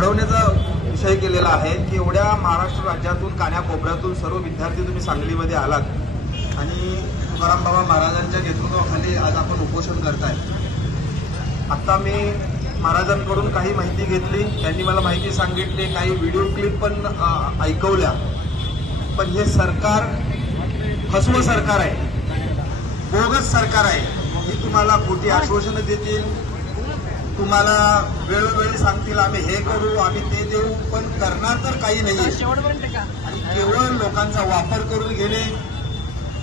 घडवण्याचा विषय केलेला आहे की एवढ्या महाराष्ट्र राज्यातून कान्याकोपऱ्यातून सर्व विद्यार्थी तुम्ही सांगलीमध्ये आलात आणि तुकाराम बाबा महाराजांच्या नेतृत्वाखाली आज आपण उपोषण करताय। आता मी महाराजांकडून काही माहिती घेतली, त्यांनी मला माहिती सांगितली, काही व्हिडिओ क्लिप पण ऐकवल्या, पण हे सरकार फसवं सरकार आहे, बोगस सरकार आहे। ही तुम्हाला खोटी आश्वासनं देतील, तुम्हाला वेळोवेळी सांगतील आम्ही हे करू आम्ही ते देऊ, पण करणार तर काही नाही आणि केवळ लोकांचा वापर करून घेणे,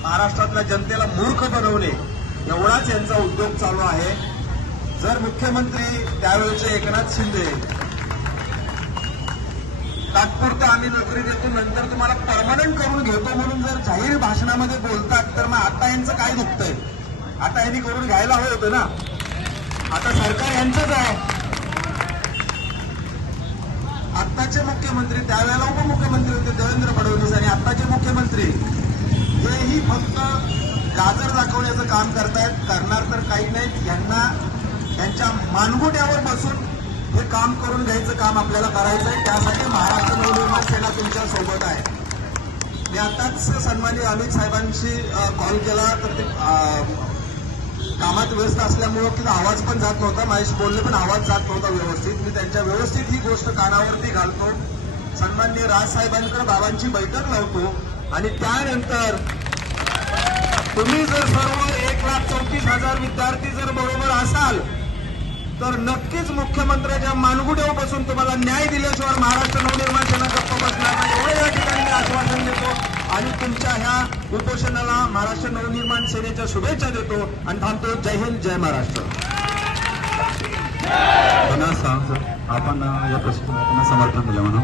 महाराष्ट्रातल्या जनतेला मूर्ख बनवणे एवढाच यांचा उद्योग चालू आहे। जर मुख्यमंत्री त्यावेळेचे एकनाथ शिंदे तात्पुरतं आम्ही नोकरी देतो नंतर तुम्हाला परमनंट करून घेतो म्हणून जर जाहीर भाषणामध्ये बोलतात तर मग आता यांचं काय दुखतंय? आता यांनी करून घ्यायला हवं होतं ना, आता सरकार यांचंच आहे। आत्ताचे मुख्यमंत्री त्यावेळेला उपमुख्यमंत्री होते देवेंद्र फडणवीस आणि आत्ताचे मुख्यमंत्री हेही फक्त गाजर दाखवण्याचं काम करतायत, करणार तर काही नाही। यांना त्यांच्या मानगुट्यावर बसून हे काम करून घ्यायचं काम आपल्याला करायचं आहे, त्यासाठी महाराष्ट्र नवनिर्माण सेना तुमच्या सोबत आहे। मी आताच सन्माननीय अमित साहेबांशी कॉल केला तर ते कामात व्यस्त असल्यामुळं तिथं आवाज पण जात नव्हता, माझ्याशी बोलले पण आवाज जात नव्हता व्यवस्थित। मी त्यांच्या व्यवस्थित ही गोष्ट कानावरती घालतो, सन्माननीय राजसाहेबांकडे बाबांची बैठक लावतो आणि त्यानंतर तुम्ही जर सर्व 1,34,000 विद्यार्थी जर बरोबर असाल तर नक्कीच मुख्यमंत्र्यांच्या मानगुट्यावर बसून तुम्हाला न्याय दिल्याशिवाय महाराष्ट्र नवनिर्माण सेना गप्प बसणार नाही, एवढे या ठिकाणी मी आश्वासन देतो आणि तुमच्या ह्या उपोषणाला महाराष्ट्र नवनिर्माण सेनेच्या शुभेच्छा देतो आणि थांबतो। जय हिंद, जय महाराष्ट्र। आपण या प्रश्नाला समर्थन दिलं म्हणून